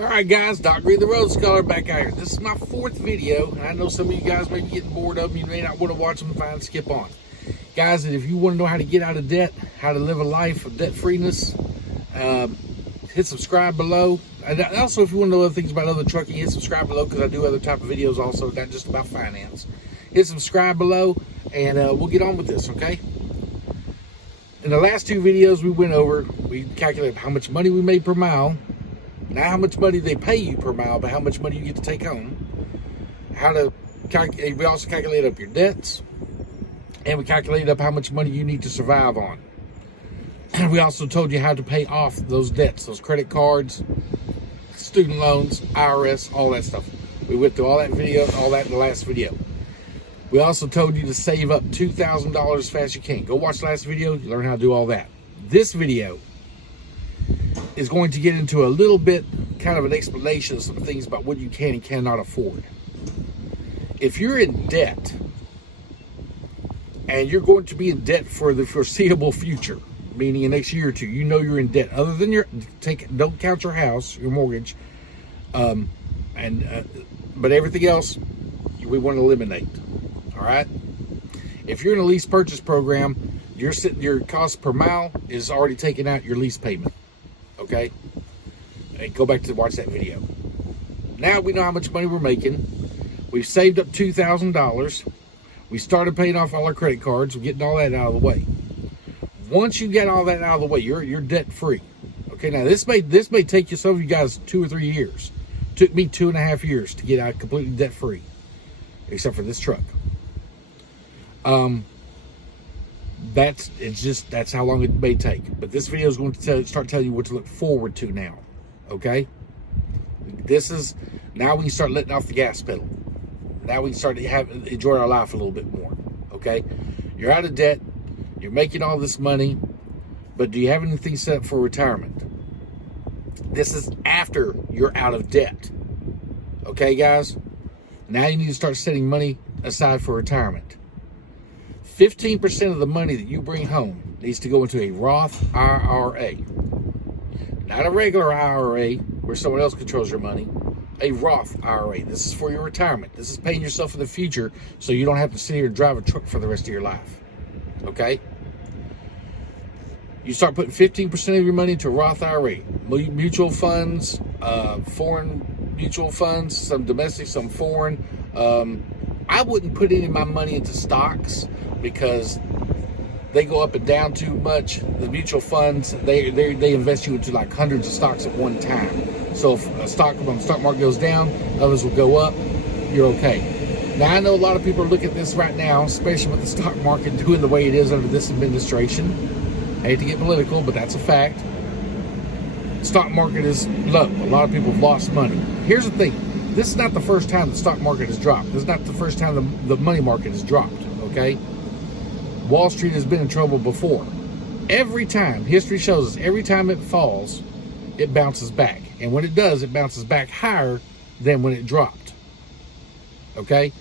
All right, guys, Dr. Green, the Road Scholar, back out here. This is my fourth video, and I know some of you guys may be getting bored of them. You may not want to watch them, fine, skip on. Guys, and if you want to know how to get out of debt, how to live a life of debt-freeness, hit subscribe below. And also, if you want to know other things about other trucking, hit subscribe below, because I do other type of videos also, not just about finance. Hit subscribe below, and we'll get on with this, okay? In the last two videos we calculated how much money we made per mile, not how much money they pay you per mile, but how much money you get to take home. We also calculate up your debts, and we calculated up how much money you need to survive on. And we also told you how to pay off those debts, those credit cards, student loans, IRS, all that stuff. We went through all that in the last video. We also told you to save up $2,000 as fast as you can. Go watch the last video, you learn how to do all that. This video is going to get into a little bit, kind of an explanation of some things about what you can and cannot afford. If you're in debt, and you're going to be in debt for the foreseeable future, meaning the next year or two, you know you're in debt. Other than don't count your house, your mortgage, but everything else we want to eliminate. All right. If you're in a lease purchase program, your cost per mile is already taken out your lease payment. Okay. And go back to watch that video. Now we know how much money we're making. We've saved up $2,000. We started paying off all our credit cards. We're getting all that out of the way. Once you get all that out of the way, you're debt free. Okay. Now this may take you, some of you guys, 2 or 3 years. It took me 2.5 years to get out completely debt free, except for this truck. That's how long it may take. But this video is going to start telling you what to look forward to now. Okay. Now we can start letting off the gas pedal. Now we can start to enjoy our life a little bit more. Okay. You're out of debt. You're making all this money, but do you have anything set up for retirement? This is after you're out of debt. Okay, guys? Now you need to start setting money aside for retirement. 15% of the money that you bring home needs to go into a Roth IRA. Not a regular IRA where someone else controls your money. A Roth IRA. This is for your retirement. This is paying yourself in the future so you don't have to sit here and drive a truck for the rest of your life. Okay? You start putting 15% of your money into a Roth IRA. Mutual funds, foreign mutual funds, some domestic, some foreign. I wouldn't put any of my money into stocks because they go up and down too much. The mutual funds, they invest you into like hundreds of stocks at one time. So if a stock market goes down, others will go up, you're okay. Now, I know a lot of people are looking at this right now, especially with the stock market doing the way it is under this administration. I hate to get political, but that's a fact. Stock market is low. A lot of people have lost money. Here's the thing. This is not the first time the stock market has dropped. This is not the first time the money market has dropped, okay? Wall Street has been in trouble before. Every time, history shows us, every time it falls, it bounces back. And when it does, it bounces back higher than when it dropped, okay?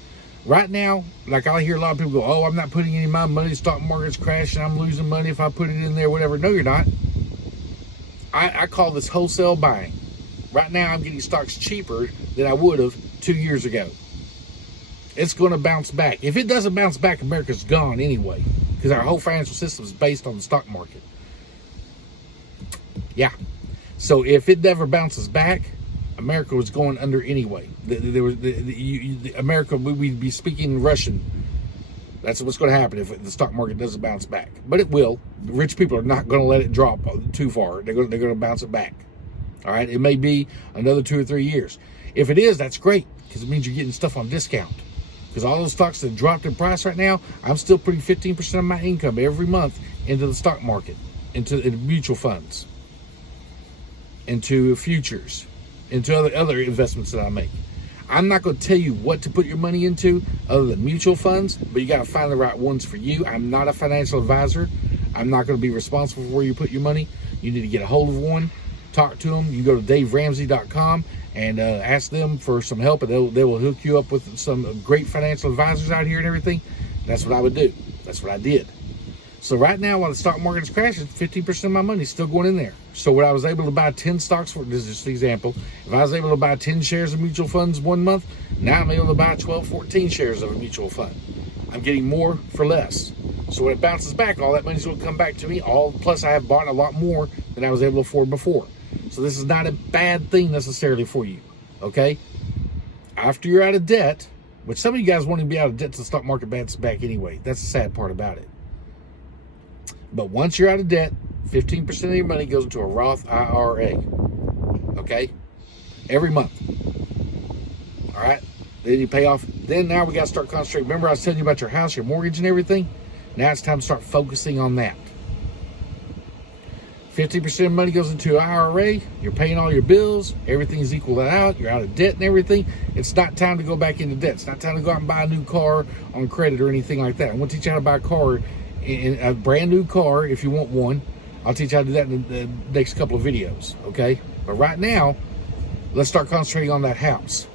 Right now, like I hear a lot of people go, oh, I'm not putting any of my money, the stock market's crashing, I'm losing money if I put it in there, whatever. No, you're not. I call this wholesale buying. Right now, I'm getting stocks cheaper than I would have 2 years ago. It's going to bounce back. If it doesn't bounce back, America's gone anyway, because our whole financial system is based on the stock market. Yeah. So if it never bounces back, America was going under anyway. America, we'd be speaking Russian. That's what's going to happen if the stock market doesn't bounce back. But it will. The rich people are not going to let it drop too far. They're going to bounce it back. All right. It may be another 2 or 3 years. If it is, that's great, because it means you're getting stuff on discount. Because all those stocks that dropped in price right now, I'm still putting 15% of my income every month into the stock market, into mutual funds, into futures, into other investments that I make. I'm not going to tell you what to put your money into other than mutual funds, but you got to find the right ones for you. I'm not a financial advisor. I'm not going to be responsible for where you put your money. You need to get a hold of one, talk to them. You go to daveramsey.com and ask them for some help, and they will hook you up with some great financial advisors out here and everything. That's what I would do. That's what I did. So right now, while the stock market is crashing, 15% of my money is still going in there. So when I was able to buy 10 stocks, for this is just an example, if I was able to buy 10 shares of mutual funds 1 month, now I'm able to buy 12, 14 shares of a mutual fund. I'm getting more for less. So when it bounces back, all that money's going to come back to me. Plus I have bought a lot more than I was able to afford before. So this is not a bad thing necessarily for you, okay? After you're out of debt, which some of you guys won't even be out of debt till the stock market bounces back anyway. That's the sad part about it. But once you're out of debt, 15% of your money goes into a Roth IRA, okay? Every month, all right? Then you pay off. Then now we got to start concentrating. Remember I was telling you about your house, your mortgage and everything? Now it's time to start focusing on that. 50% of money goes into an IRA. You're paying all your bills. Everything's equaled out. You're out of debt and everything. It's not time to go back into debt. It's not time to go out and buy a new car on credit or anything like that. I'm going to teach you how to buy a car, in a brand new car if you want one. I'll teach you how to do that in the next couple of videos, okay? But right now, let's start concentrating on that house.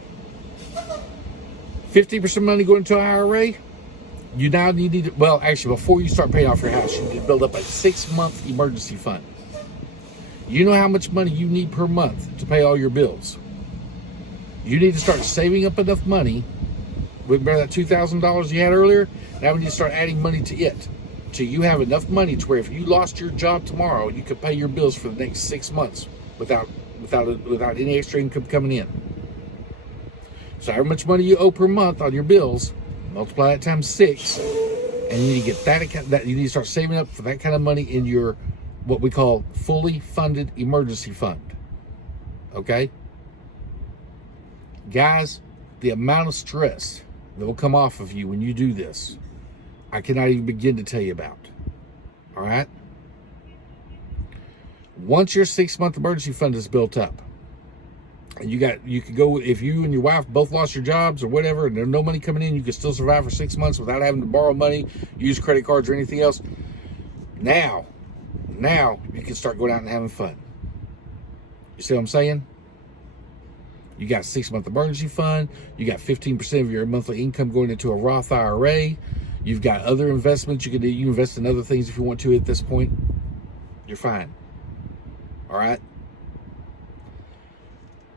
50% money going into an IRA. You now need to, well, actually, before you start paying off your house, you need to build up a 6-month emergency fund. You know how much money you need per month to pay all your bills. You need to start saving up enough money. Remember that $2,000 you had earlier? Now we need to start adding money to it. Till you have enough money to where if you lost your job tomorrow, you could pay your bills for the next 6 months without any extra income coming in. So however much money you owe per month on your bills, multiply that times 6, and you need to get that you need to start saving up for that kind of money in your what we call fully funded emergency fund. Okay? Guys, the amount of stress that will come off of you when you do this, I cannot even begin to tell you about. All right? Once your 6-month emergency fund is built up, and you could go, if you and your wife both lost your jobs or whatever, and there's no money coming in, you can still survive for 6 months without having to borrow money, use credit cards or anything else. Now you can start going out and having fun. You see what I'm saying? You got a 6-month emergency fund. You got 15% of your monthly income going into a Roth IRA. You've got other investments you can do. You invest in other things if you want to at this point. You're fine. All right?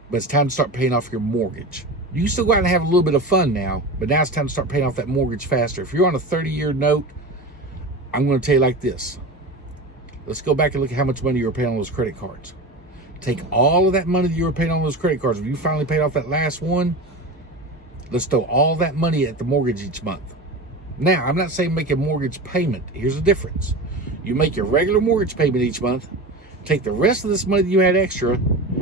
But it's time to start paying off your mortgage. You can still go out and have a little bit of fun now, but now it's time to start paying off that mortgage faster. If you're on a 30-year note, I'm going to tell you like this. Let's go back and look at how much money you were paying on those credit cards. Take all of that money that you were paying on those credit cards. If you finally paid off that last one, let's throw all that money at the mortgage each month. Now, I'm not saying make a mortgage payment. Here's the difference. You make your regular mortgage payment each month, take the rest of this money that you had extra,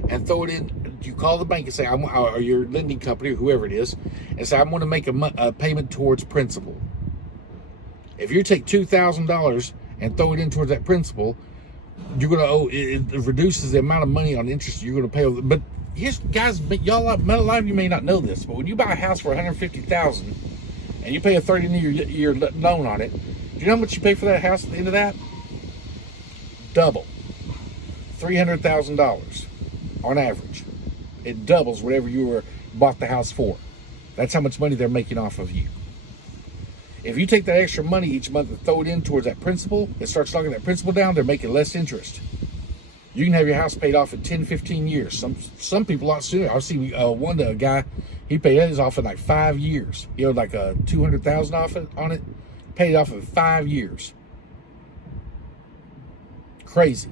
and throw it in. You call the bank and say, or your lending company, or whoever it is, and say, I'm going to make a payment towards principal. If you take $2,000 and throw it in towards that principal, you're going to owe, it reduces the amount of money on interest you're going to pay. But here's, guys, y'all, a lot of you may not know this, but when you buy a house for $150,000 and you pay a 30-year loan on it, do you know how much you pay for that house at the end of that? Double. $300,000 on average. It doubles whatever you bought the house for. That's how much money they're making off of you. If you take that extra money each month and throw it in towards that principal, it starts knocking that principal down, they're making less interest. You can have your house paid off in 10, 15 years. Some people a lot sooner. I've seen one guy, he paid his off in like 5 years. He owed like $200,000 off on it, paid it off in 5 years. Crazy.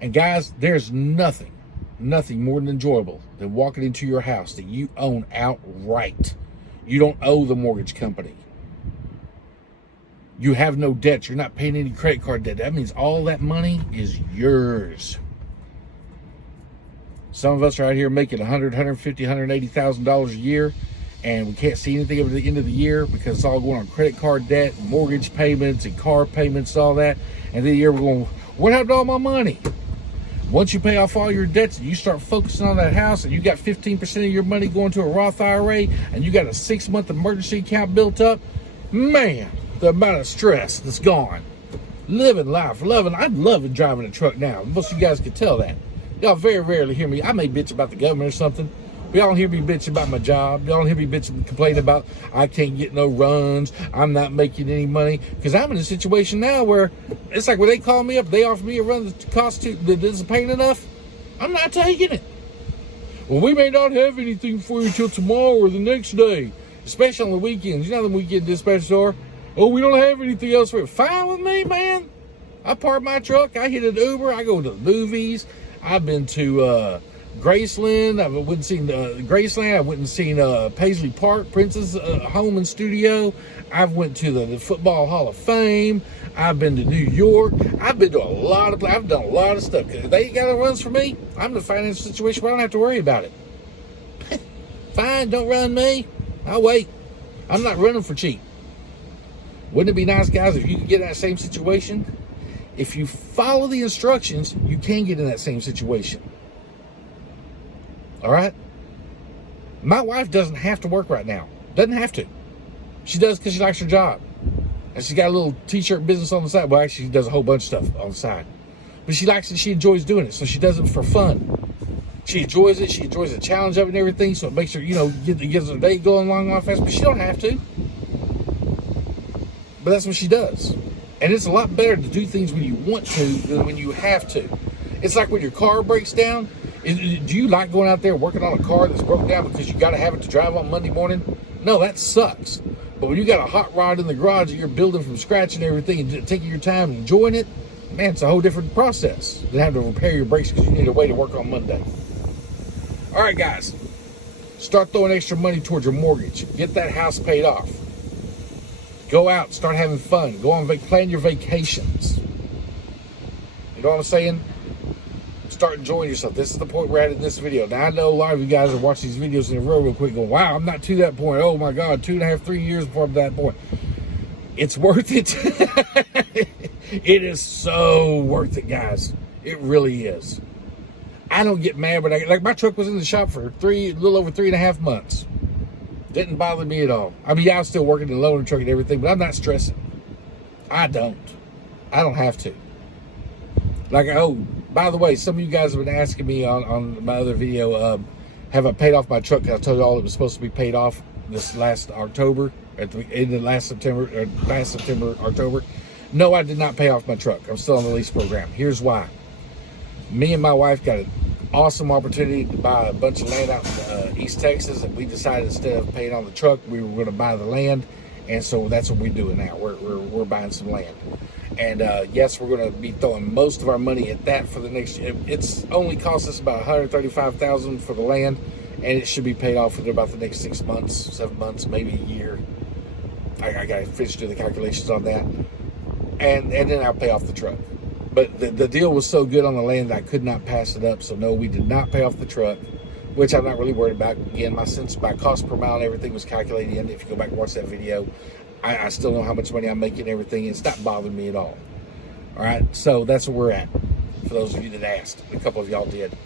And guys, there's nothing more than enjoyable than walking into your house that you own outright. You don't owe the mortgage company. You have no debt. You're not paying any credit card debt. That means all that money is yours. Some of us are out here making $100,000, $150,000, $180,000 a year, and we can't see anything over the end of the year because it's all going on credit card debt, mortgage payments, and car payments, all that. And then the year we're going, what happened to all my money? Once you pay off all your debts and you start focusing on that house and you got 15% of your money going to a Roth IRA and you got a 6-month emergency account built up, man, the amount of stress that's gone. Living life, I'm loving driving a truck now. Most of you guys can tell that. Y'all very rarely hear me. I may bitch about the government or something, but Y'all don't hear me bitching about my job. Y'all don't hear me bitching, complaining about I can't get no runs. I'm not making any money. Because I'm in a situation now where it's like when they call me up, they offer me a run that costs that isn't paying enough. I'm not taking it. Well, we may not have anything for you till tomorrow or the next day, especially on the weekends. You know how the weekend dispatchers are? Oh, we don't have anything else for it. Fine with me, man. I park my truck. I hit an Uber. I go to the movies. I've been to Graceland. I went and seen Graceland. I went and seen Paisley Park, Princess Home and Studio. I've went to the Football Hall of Fame. I've been to New York. I've been to a lot of places. I've done a lot of stuff. If they got no runs for me, I'm in a financial situation where I don't have to worry about it. Fine, don't run me. I'll wait. I'm not running for cheap. Wouldn't it be nice, guys, if you could get in that same situation? If you follow the instructions, you can get in that same situation. All right? My wife doesn't have to work right now. Doesn't have to. She does because she likes her job. And she's got a little t-shirt business on the side. Well, actually, she does a whole bunch of stuff on the side. But she likes it. She enjoys doing it. So she does it for fun. She enjoys it. She enjoys the challenge of it and everything. So it makes her, gets her day going along fast. But she don't have to. But that's what she does. And it's a lot better to do things when you want to than when you have to. It's like when your car breaks down. Do you like going out there working on a car that's broken down because you got to have it to drive on Monday morning? No, that sucks. But when you got a hot rod in the garage that you're building from scratch and everything and taking your time and enjoying it, man, it's a whole different process than having to repair your brakes because you need a way to work on Monday. All right, guys. Start throwing extra money towards your mortgage. Get that house paid off. Go out, start having fun. Go on, plan your vacations. You know what I'm saying? Start enjoying yourself. This is the point we're at in this video. Now, I know a lot of you guys are watching these videos in a row real quick going, wow, I'm not to that point. Oh, my God, 2.5, 3 years before I'm at that point. It's worth it. It is so worth it, guys. It really is. I don't get mad, but my truck was in the shop for a little over 3.5 months. Didn't bother me at all. I mean, yeah, I was still working in the loaner truck and everything, but I'm not stressing. I don't have to. By the way, some of you guys have been asking me on my other video, have I paid off my truck? I told you all it was supposed to be paid off this last October, at the end of last September, October. No, I did not pay off my truck. I'm still on the lease program. Here's why. Me and my wife got an awesome opportunity to buy a bunch of land out in East Texas, and we decided instead of paying on the truck, we were going to buy the land, and so that's what we're doing now. We're buying some land, and yes, we're going to be throwing most of our money at that for the next year. It's only cost us about $135,000 for the land, and it should be paid off within about the next 6 months, 7 months, maybe a year. I got to finish doing the calculations on that, and then I'll pay off the truck. But the deal was so good on the land that I could not pass it up. So no, we did not pay off the truck, which I'm not really worried about. Again, my cost per mile and everything was calculated in. If you go back and watch that video, I still know how much money I'm making and everything. It's not bothering me at all. All right, so that's where we're at. For those of you that asked, a couple of y'all did.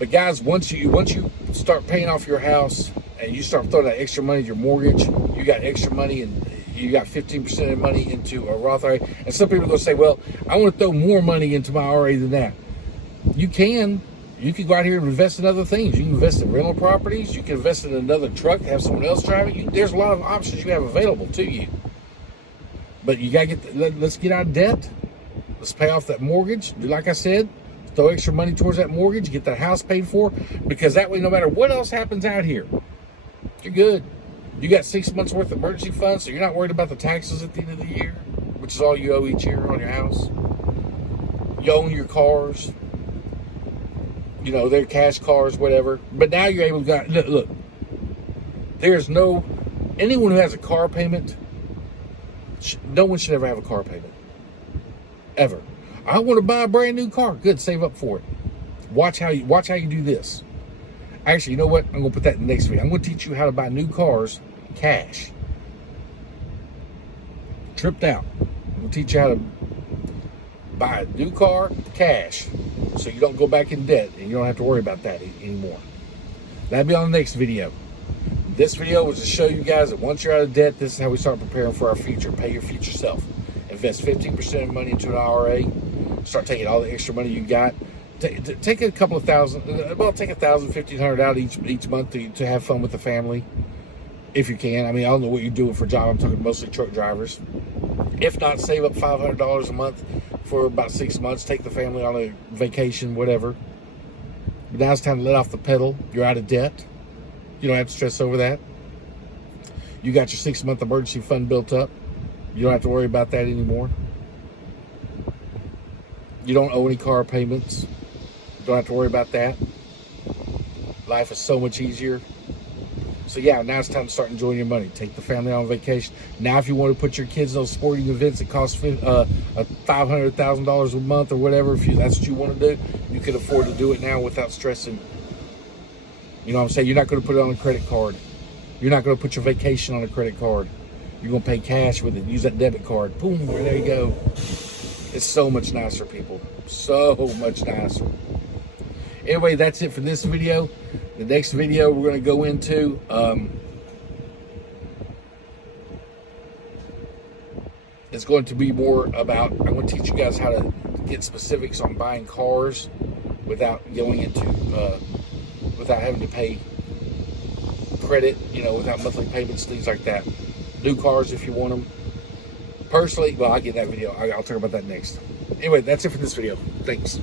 But guys, once you start paying off your house and you start throwing that extra money to your mortgage, you got extra money and you got 15% of money into a Roth IRA. And some people are going to say, well, I want to throw more money into my IRA than that. You can go out here and invest in other things. You can invest in rental properties. You can invest in another truck, have someone else drive it. There's a lot of options you have available to you. But you got to let's get out of debt. Let's pay off that mortgage. Do like I said, throw extra money towards that mortgage, get that house paid for, because that way, no matter what else happens out here, you're good. You got 6 months worth of emergency funds, so you're not worried about the taxes at the end of the year, which is all you owe each year on your house. You own your cars. They're cash cars, whatever. But now you're able to look. There's anyone who has a car payment, no one should ever have a car payment. Ever. I want to buy a brand new car. Good, save up for it. Watch how you do this. Actually, you know what? I'm going to put that in the next video. I'm going to teach you how to buy new cars cash. Tripped out. I'm going to teach you how to buy a new car cash so you don't go back in debt and you don't have to worry about that anymore. That'll be on the next video. This video was to show you guys that once you're out of debt, this is how we start preparing for our future. Pay your future self. Invest 15% of money into an IRA. Start taking all the extra money you got. take a couple of thousand, well, take 1,000, 1,500 out each month to have fun with the family, if you can. I mean, I don't know what you're doing for a job. I'm talking mostly truck drivers. If not, save up $500 a month for about 6 months. Take the family on a vacation, whatever. But now it's time to let off the pedal. You're out of debt. You don't have to stress over that. You got your 6-month emergency fund built up. You don't have to worry about that anymore. You don't owe any car payments. Don't have to worry about that. Life is so much easier. So yeah, now it's time to start enjoying your money. Take the family on vacation. Now, if you want to put your kids in those sporting events that cost $500,000 a month or whatever, if that's what you want to do, you can afford to do it now without stressing. You know what I'm saying? You're not going to put it on a credit card. You're not going to put your vacation on a credit card. You're going to pay cash with it. Use that debit card. Boom, there you go. It's so much nicer, people. So much nicer. Anyway, that's it for this video. The next video we're going to go into it's going to be more about, I'm going to teach you guys how to get specifics on buying cars without going into without having to pay credit, without monthly payments, things like that. New cars if you want them. Personally, well, I'll get that video. I'll talk about that next. Anyway, that's it for this video. Thanks.